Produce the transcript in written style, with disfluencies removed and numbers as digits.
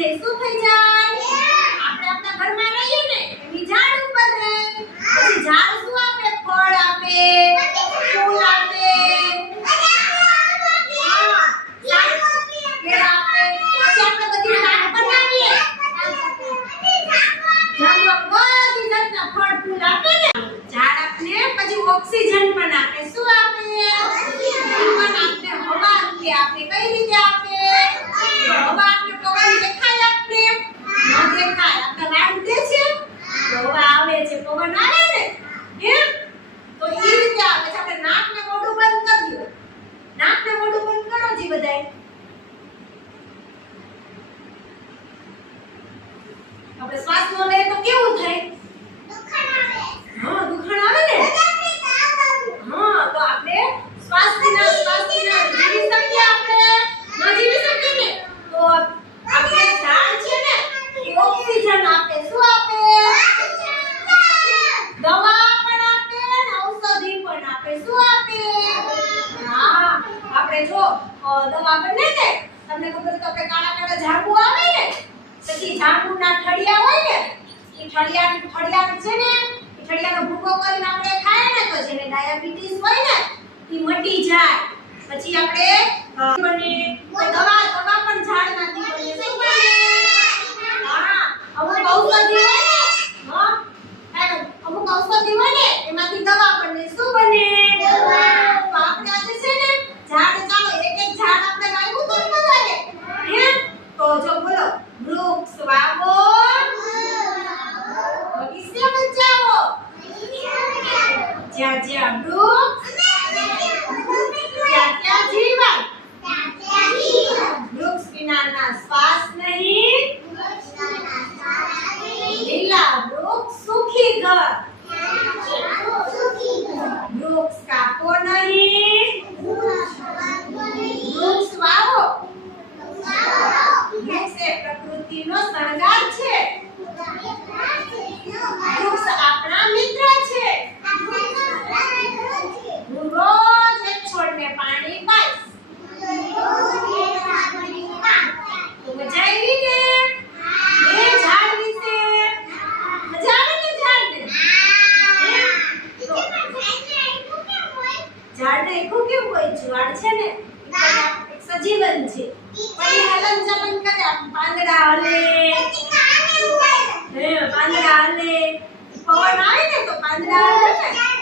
જાય શું થઈ જાય આપણે આપણા ઘરમાં રહીએ ને એની ઝાડ ઉપર રહે પછી ઝાડ શું આપે ફળ આપે ફૂલ આપે ઓક્સિજન પણ આપે શું આપે પણ આપને હવા આપે આપે કઈ રીતે આપે હવા આપને પવન દેખાય આપને ન દેખાય આપણે વાળ ઉડે છે હવા આવે છે પવન આવે ને એમ તો એ રીતે આપે છે આપણે નાક ને મોઢું બંધ કરી દો નાક ને મોઢું બંધ કરો જી બધાય આપણે શ્વાસ નો લે તો કેવું થાય દુખાણ આવે હા દુખાણ આવે ને તો આપણે શ્વાસ વિના જીવી શકીએ આપણે ન જીવી શકીએ ને તો આપણે ઝાડ છે ને એ ઓક્સિજન આપે શું આપે દવા પણ આપે અને ઔષધિ પણ આપે શું આપે હા આપણે જો દવા બને ને તમને ખબર છે આપણે કાળા કાળા જાંબુ આવે ને પછી જાંબુના ઠળિયા હોય ને એ ઠળિયા છે ને ઠળિયાનો ભૂકો કરીને આપણે ખાય ને તો જેને ડાયાબિટીસ હોય ને એ મટી જાય પછી આપણે બને તો દવા પણ ઝાડમાંથી બને શું બને હા અમુક ઔષધિ હોય ને હા અમુક ઔષધિ હોય ને એમાંથી દવા બને શું બને દવા તો આપણે આજે છે ને ઝાડ ચાલો એક ઝાડ આપણે વાવ્યું તો બધાએ એમ તો જો બોલો વૃક્ષ વાવો બગીચા બચાવો જ્યાં જ્યાં વૃક્ષ ત્યાં જીવન વૃક્ષ વિનાના શ્વાસ નહીં લીલા વૃક્ષ સુખી ઘર વૃક્ષ કાપો નહીં વૃક્ષ વાવો વૃક્ષ એ પ્રકૃતિનો શણગાર છે વૃક્ષ આપણા મિત્ર છે હું રોજ એક છોડને પાણી પાઈશ તો મજા આવી ને એ ઝાડ વિશે મજા આવે ને ઝાડને ઝાડને એકું કેવું હોય ઝાડ છે ને એક સજીવન છે પણ હલન ચલન કરે પાંદડા હલે પાંદડા હલે પવન આવે ને તો પાંદડા હલે ને